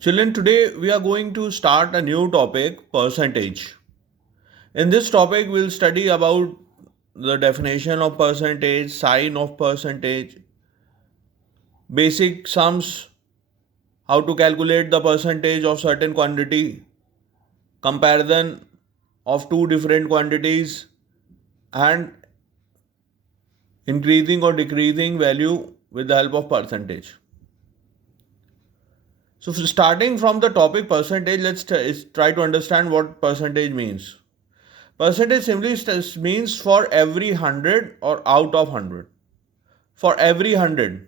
Children, today we are going to start a new topic, percentage. In this topic, we'll study about the definition of percentage, sign of percentage, basic sums, how to calculate the percentage of certain quantity, comparison of two different quantities, and increasing or decreasing value with the help of percentage. So, starting from the topic percentage, let's try to understand what percentage means. Percentage simply means for every 100 or out of 100. For every 100.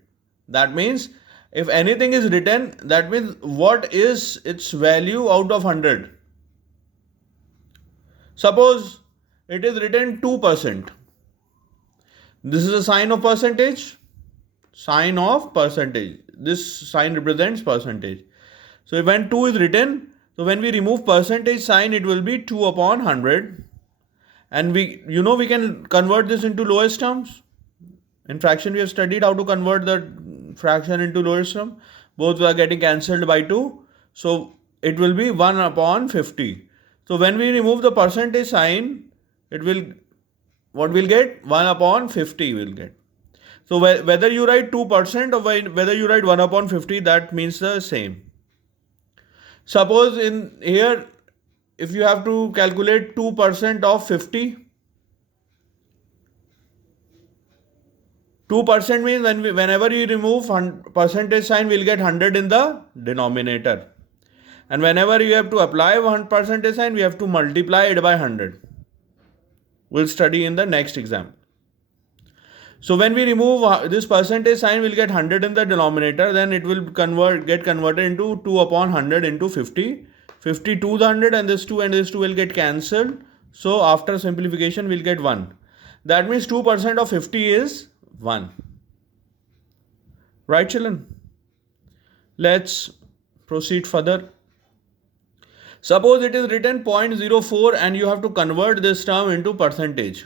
That means if anything is written, that means what is its value out of 100. Suppose it is written 2%. This is a sign of percentage. Sign of percentage. This sign represents percentage. So when 2 is written, so when we remove percentage sign, it will be 2 upon 100. And we can convert this into lowest terms. In fraction, we have studied how to convert the fraction into lowest term. Both are getting cancelled by 2. So it will be 1 upon 50. So when we remove the percentage sign, what we'll get? 1 upon 50 will get. So whether you write 2% or whether you write 1 upon 50, that means the same. Suppose in here, if you have to calculate 2% of 50, 2% means whenever you remove percentage sign, we'll get 100 in the denominator. And whenever you have to apply 1 percentage sign, we have to multiply it by 100. We'll study in the next example. So when we remove this percentage sign, we'll get 100 in the denominator. Then it will get converted into 2 upon 100 into 50. 50 to the 100 and this 2 will get cancelled. So after simplification, we'll get 1. That means 2% of 50 is 1. Right, children? Let's proceed further. Suppose it is written 0.04 and you have to convert this term into percentage.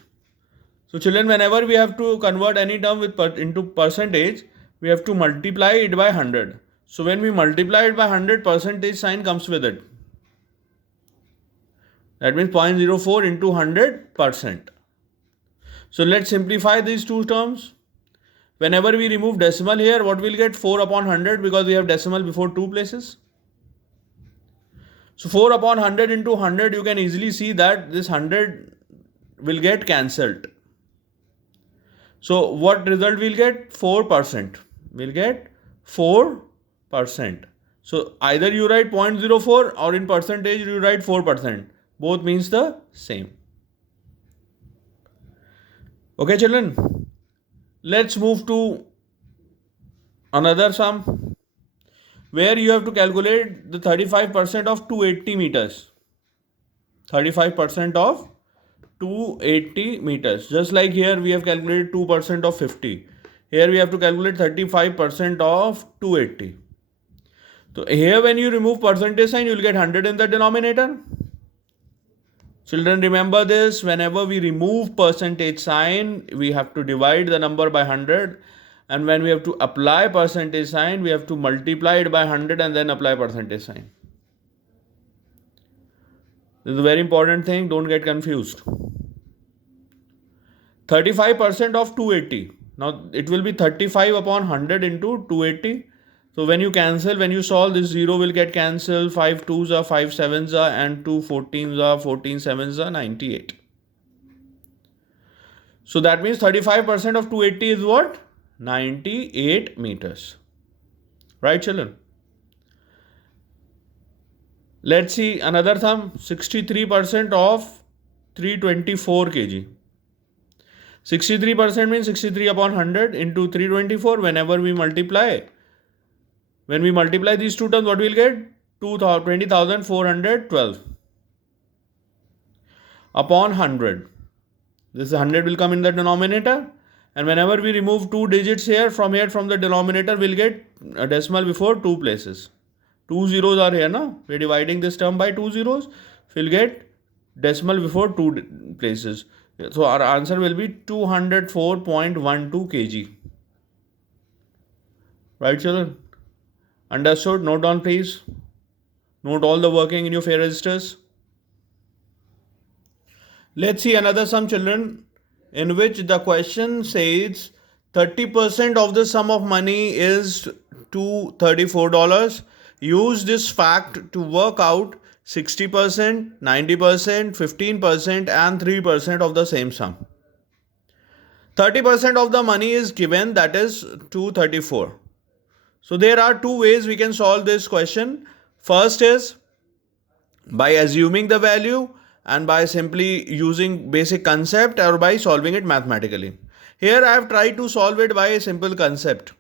So children, whenever we have to convert any term into percentage, we have to multiply it by 100. So when we multiply it by 100, percentage sign comes with it. That means 0.04 into 100%. So let's simplify these two terms. Whenever we remove decimal here, what we'll get? 4 upon 100 because we have decimal before two places. So 4 upon 100 into 100, you can easily see that this 100 will get cancelled. So what result we'll get? 4%. We'll get 4%. So either you write 0.04 or in percentage you write 4%. Both means the same. Okay, children. Let's move to another sum where you have to calculate the 35% of 280 meters. 35% of 280 meters. Just like here we have calculated 2% of 50. Here we have to calculate 35% of 280. So here when you remove percentage sign, you will get 100 in the denominator. Children, remember this, whenever we remove percentage sign, we have to divide the number by 100. And when we have to apply percentage sign, we have to multiply it by 100 and then apply percentage sign. This is a very important thing, don't get confused. 35% of 280. Now it will be 35 upon 100 into 280. So when you cancel, when you solve, this 0 will get cancelled. 5 2s are 5 7s are and 2 14s are 14 7s are 98. So that means 35% of 280 is what? 98 meters. Right, children? Let's see another thumb. 63% of 324 kg. 63% means 63 upon 100 into 324. Whenever we multiply, when we multiply these two terms, what we'll get? 20,412 upon 100. This 100 will come in the denominator. And whenever we remove two digits from the denominator, we'll get a decimal before two places. 2 zeros are here now. We're dividing this term by 2 zeros. We'll get decimal before two places. So our answer will be 204.12 kg. Right, children? Understood? Note down, please. Note all the working in your fair registers. Let's see another sum, children, in which the question says 30% of the sum of money is $234. Use this fact to work out 60%, 90%, 15%, and 3% of the same sum. 30% of the money is given, that is 234. So there are two ways we can solve this question. First is by assuming the value and by simply using basic concept, or by solving it mathematically. Here I have tried to solve it by a simple concept.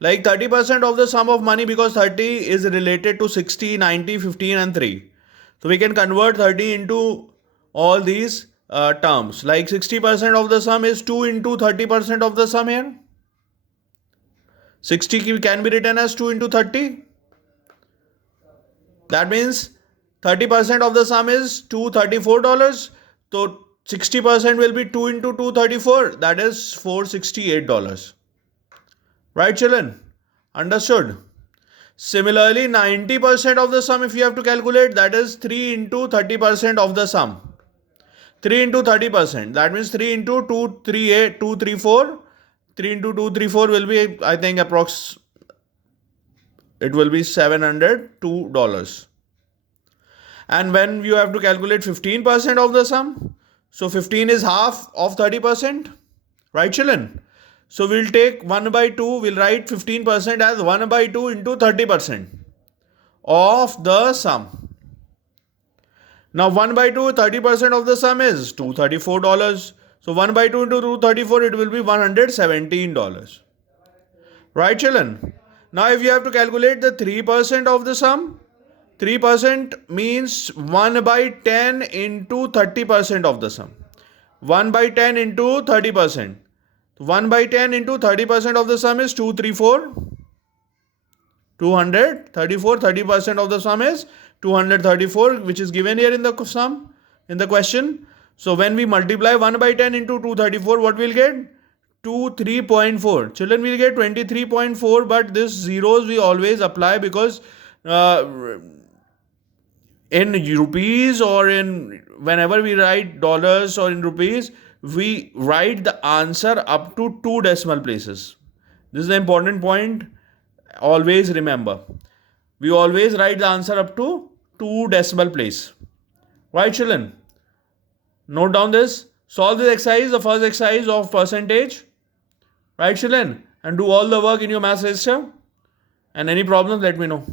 Like 30% of the sum of money, because 30 is related to 60, 90, 15 and 3. So we can convert 30 into all these terms. Like 60% of the sum is 2 into 30% of the sum here. 60 can be written as 2 into 30. That means 30% of the sum is $234. So 60% will be 2 into 234. That is $468. Right, children? Understood? Similarly, 90% of the sum, if you have to calculate, that is 3 into 30% of the sum. 3 into 30%. That means 3 into 238, 234. 3 into 234 will be, I think, it will be $702. And when you have to calculate 15% of the sum, so 15 is half of 30%. Right, children? So we'll take 1 by 2, we'll write 15% as 1 by 2 into 30% of the sum. Now 1 by 2, 30% of the sum is $234. So 1 by 2 into 234, it will be $117. Right, children? Now if you have to calculate the 3% of the sum, 3% means 1 by 10 into 30% of the sum. 1 by 10 into 30%. 1 by 10 into 30% of the sum is 234. 234. 30% of the sum is 234, which is given here in the sum, in the question. So when we multiply 1 by 10 into 234, what we'll get? 23.4. Children, we'll get 23.4, but this zeros we always apply because in rupees, or in whenever we write dollars or in rupees, we write the answer up to 2 decimal places. This is the important point. Always remember. We always write the answer up to 2 decimal place. Right, children? Note down this. Solve this exercise, the first exercise of percentage. Right, children? And do all the work in your math register. And any problems, let me know.